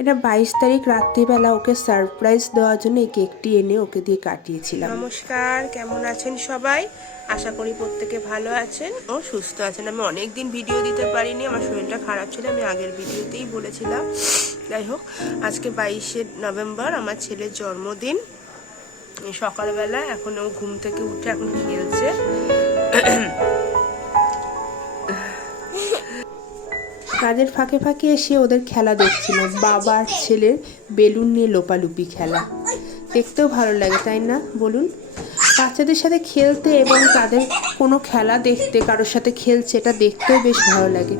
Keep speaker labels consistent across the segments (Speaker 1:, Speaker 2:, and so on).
Speaker 1: এটা বাইশ তারিখ রাত্রিবেলা ওকে সারপ্রাইজ দেওয়ার জন্য এই কেকটি এনে ওকে দিয়ে কাটিয়েছিলাম। নমস্কার, কেমন আছেন সবাই? আশা করি প্রত্যেকে ভালো আছেন ও সুস্থ আছেন। আমি অনেক দিন ভিডিও দিতে পারিনি, আমার শরীরটা খারাপ ছিল, আমি আগের ভিডিওতেই বলেছিলাম। যাই হোক, আজকে বাইশে নভেম্বর, আমার ছেলের জন্মদিন। সকালবেলা এখন ও ঘুম থেকে উঠে এখন খেলছে। কাজের ফাঁকে ফাঁকে এসে ওদের খেলা দেখছিলাম বাবার ছেলের বেলুন নিয়ে লোপালুপি খেলা। দেখতেও ভালো লাগে, তাই না? বলুন। বাচ্চাদের সাথে খেলতে এবং তাদের কোনো খেলা দেখতে, কারোর সাথে খেলছে, এটা দেখতেও বেশ ভালো লাগে।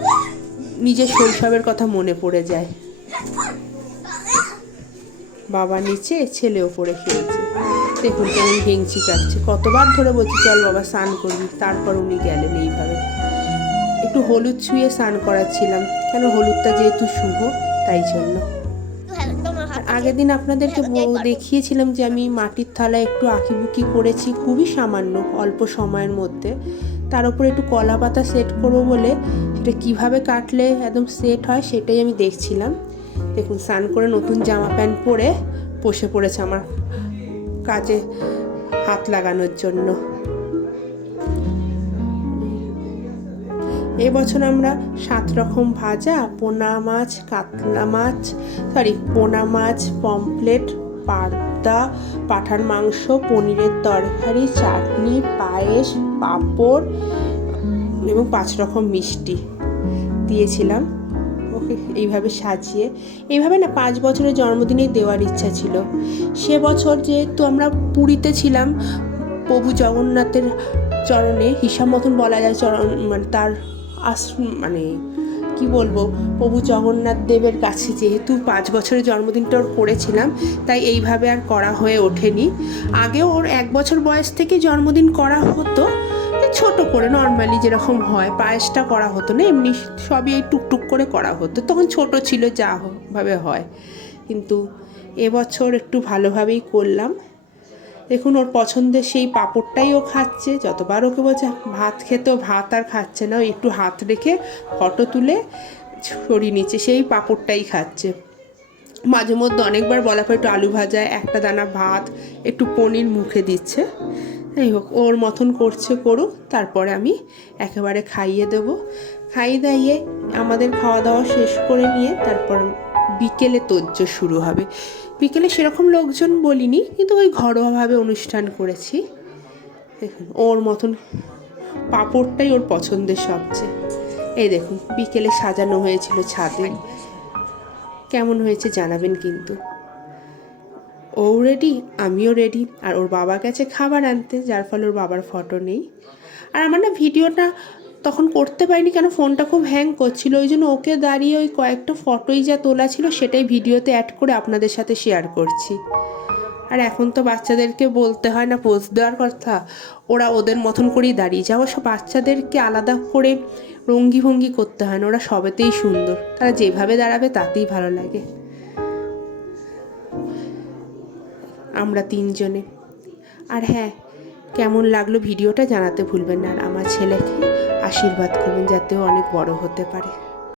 Speaker 1: নিজের শৈশবের কথা মনে পড়ে যায়। বাবা নিচে, ছেলে ওপরে খেলছে। দেখুন কেমন ভেঙচি কাটছে। কতবার ধরে বলছি, চল বাবা, স্নান করবি। তারপর উনি গেলেন এইভাবে। একটু হলুদ ছুঁয়ে স্নান করাচ্ছিলাম। কেন হলুদটা যেহেতু শুভ, তাই জন্য। আগের দিন আপনাদেরকে দেখিয়েছিলাম যে আমি মাটির থালায় একটু আঁকিবুকি করেছি, খুবই সামান্য, অল্প সময়ের মধ্যে। তার উপরে একটু কলা পাতা সেট করব বলে, সেটা কীভাবে কাটলে একদম সেট হয় সেটাই আমি দেখছিলাম। দেখুন, স্নান করে নতুন জামা প্যান্ট পরে বসে পড়েছে আমার কাজে হাত লাগানোর জন্য। এবছর আমরা সাত রকম ভাজা, পোনা মাছ, কাতলা মাছ সরি পোনা মাছ পমপ্লেট পার্দা পাঠার মাংস, পনিরের তরকারি, চাটনি, পায়েস, পাঁপড় এবং পাঁচ রকম মিষ্টি দিয়েছিলাম। ওকে, এইভাবে সাজিয়ে। এইভাবে না পাঁচ বছরের জন্মদিনেই দেওয়ার ইচ্ছা ছিল। সে বছর যেহেতু আমরা পুরীতে ছিলাম, প্রভু জগন্নাথের চরণে, হিসাব মতন বলা যায় চরণ মানে তার আস মানে কি বলব, প্রভু জগন্নাথ দেবের কাছে যেহেতু পাঁচ বছরের জন্মদিনটা ওর করেছিলাম, তাই এইভাবে আর করা হয়ে ওঠেনি। আগে ওর এক বছর বয়স থেকে জন্মদিন করা হতো ছোট করে, নর্মালি যেরকম হয়, পায়েসটা করা হতো না, এমনি সবই এই টুকটুক করে করা হতো। তখন ছোট ছিল, যা ভাবে হয়। কিন্তু এবছর একটু ভালোভাবেই করলাম। দেখুন, ওর পছন্দের সেই পাঁপড়টাই ও খাচ্ছে। যতবার ওকে বলছে, ভাত খেতে, ভাত আর খাচ্ছে না একটু হাত রেখে ফটো তুলে সরিয়ে নিচ্ছে, সেই পাঁপড়টাই খাচ্ছে। মাঝে মধ্যে অনেকবার বলা পর একটু আলু ভাজা, একটা দানা ভাত, একটু পনির মুখে দিচ্ছে। যাই হোক, ওর মতন করছে, করুক, তারপরে আমি একেবারে খাইয়ে দেবো। খাইয়ে দাইয়ে আমাদের খাওয়া দাওয়া শেষ করে নিয়ে তারপর বিকেলে তোজ্জ শুরু হবে। বিকেলে সেরকম লোকজন বলিনি, কিন্তু ওই ঘরোয়াভাবে অনুষ্ঠান করেছি। দেখুন, ওর মতন পাঁপড়টাই ওর পছন্দের সবচেয়ে। এই দেখুন, বিকেলে সাজানো হয়েছিল ছাদে। কেমন হয়েছে জানাবেন কিন্তু। ও রেডি আমিও রেডি আর ওর বাবা গেছে খাবার আনতে, যার ফলে ওর বাবার ফটো নেই। আর আমার না ভিডিওটা তখন করতে পারিনি কেন? ফোনটা খুব হ্যাং করছিল। ওই জন্য ওকে দাঁড়িয়ে ওই কয়েকটা ফটোই যা তোলা ছিল সেটাই ভিডিওতে অ্যাড করে আপনাদের সাথে শেয়ার করছি। আর এখন তো বাচ্চাদেরকে বলতে হয় না পোজ দেওয়ার কথা। ওরা ওদের মতন করেই দাঁড়িয়ে যায়। সব বাচ্চাদেরকে আলাদা করে রঙ্গি ভঙ্গি করতে হয় না। ওরা সবেতেই সুন্দর। তারা যেভাবে দাঁড়াবে তাতেই ভালো লাগে। আমরা তিনজনে। আর হ্যাঁ কেমন লাগল ভিডিওটা জানাতে ভুলবেন না আর আমার ছেলেকে আশীর্বাদ করবেন যাতে অনেক বড় হতে পারে।